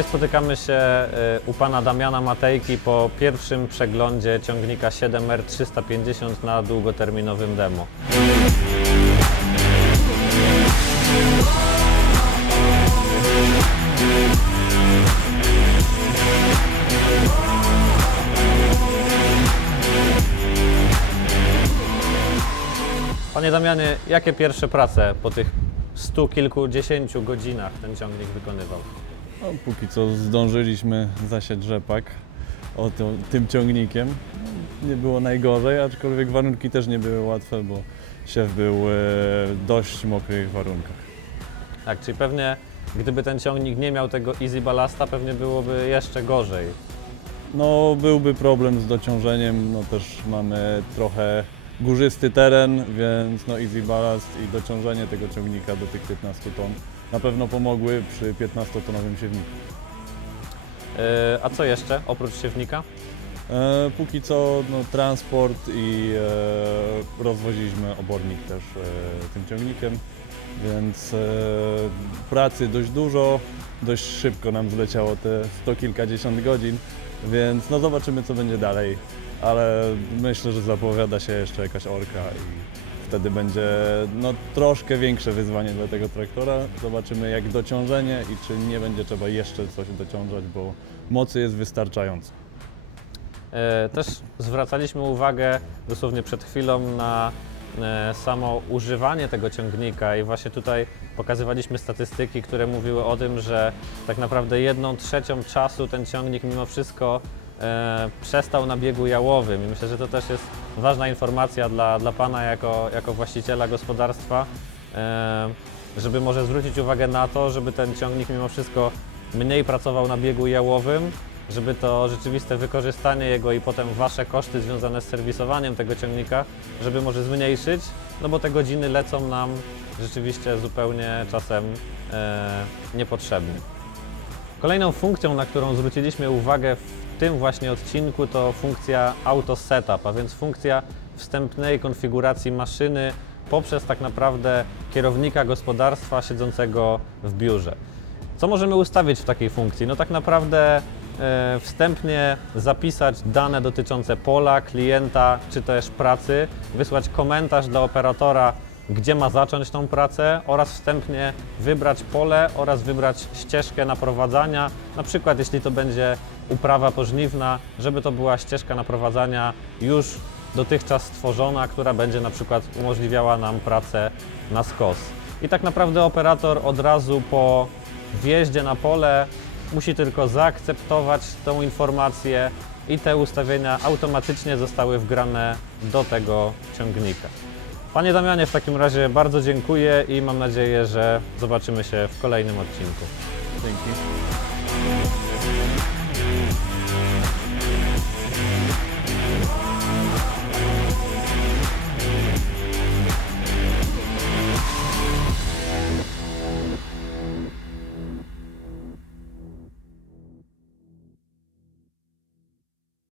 spotykamy się y, u pana Damiana Matejki po pierwszym przeglądzie ciągnika 7R350 na długoterminowym demo. Panie Damianie, jakie pierwsze prace po tych stu kilkudziesięciu godzinach ten ciągnik wykonywał? No, póki co zdążyliśmy zasiać rzepak o to, tym ciągnikiem. Nie było najgorzej, aczkolwiek warunki też nie były łatwe, bo siew był e, w dość mokrych warunkach. Tak, czyli pewnie gdyby ten ciągnik nie miał tego easy ballasta, pewnie byłoby jeszcze gorzej. No byłby problem z dociążeniem, no też mamy trochę górzysty teren, więc no easy ballast i dociążenie tego ciągnika do tych 15 ton na pewno pomogły przy 15-tonowym siewniku. Yy, a co jeszcze oprócz siewnika? E, póki co no, transport i e, rozwoziliśmy obornik też e, tym ciągnikiem, więc e, pracy dość dużo, dość szybko nam zleciało te sto kilkadziesiąt godzin, więc no zobaczymy co będzie dalej, ale myślę, że zapowiada się jeszcze jakaś orka i wtedy będzie no, troszkę większe wyzwanie dla tego traktora. Zobaczymy jak dociążenie i czy nie będzie trzeba jeszcze coś dociążać, bo mocy jest wystarczająco. E, Też zwracaliśmy uwagę dosłownie przed chwilą na e, samo używanie tego ciągnika i właśnie tutaj pokazywaliśmy statystyki, które mówiły o tym, że tak naprawdę jedną trzecią czasu ten ciągnik mimo wszystko e, przestał na biegu jałowym i myślę, że to też jest ważna informacja dla, dla Pana jako, jako właściciela gospodarstwa, e, żeby może zwrócić uwagę na to, żeby ten ciągnik mimo wszystko mniej pracował na biegu jałowym, żeby to rzeczywiste wykorzystanie jego i potem Wasze koszty związane z serwisowaniem tego ciągnika, żeby może zmniejszyć, no bo te godziny lecą nam rzeczywiście zupełnie czasem e, niepotrzebnie. Kolejną funkcją, na którą zwróciliśmy uwagę w tym właśnie odcinku to funkcja Auto Setup, a więc funkcja wstępnej konfiguracji maszyny poprzez tak naprawdę kierownika gospodarstwa siedzącego w biurze. Co możemy ustawić w takiej funkcji? No tak naprawdę e, wstępnie zapisać dane dotyczące pola, klienta czy też pracy, wysłać komentarz dla operatora, gdzie ma zacząć tą pracę oraz wstępnie wybrać pole oraz wybrać ścieżkę naprowadzania, na przykład jeśli to będzie uprawa pożniwna, żeby to była ścieżka naprowadzania już dotychczas stworzona, która będzie na przykład umożliwiała nam pracę na skos. I tak naprawdę operator od razu po wjeździe na pole musi tylko zaakceptować tą informację i te ustawienia automatycznie zostały wgrane do tego ciągnika. Panie Damianie, w takim razie bardzo dziękuję i mam nadzieję, że zobaczymy się w kolejnym odcinku. Dzięki.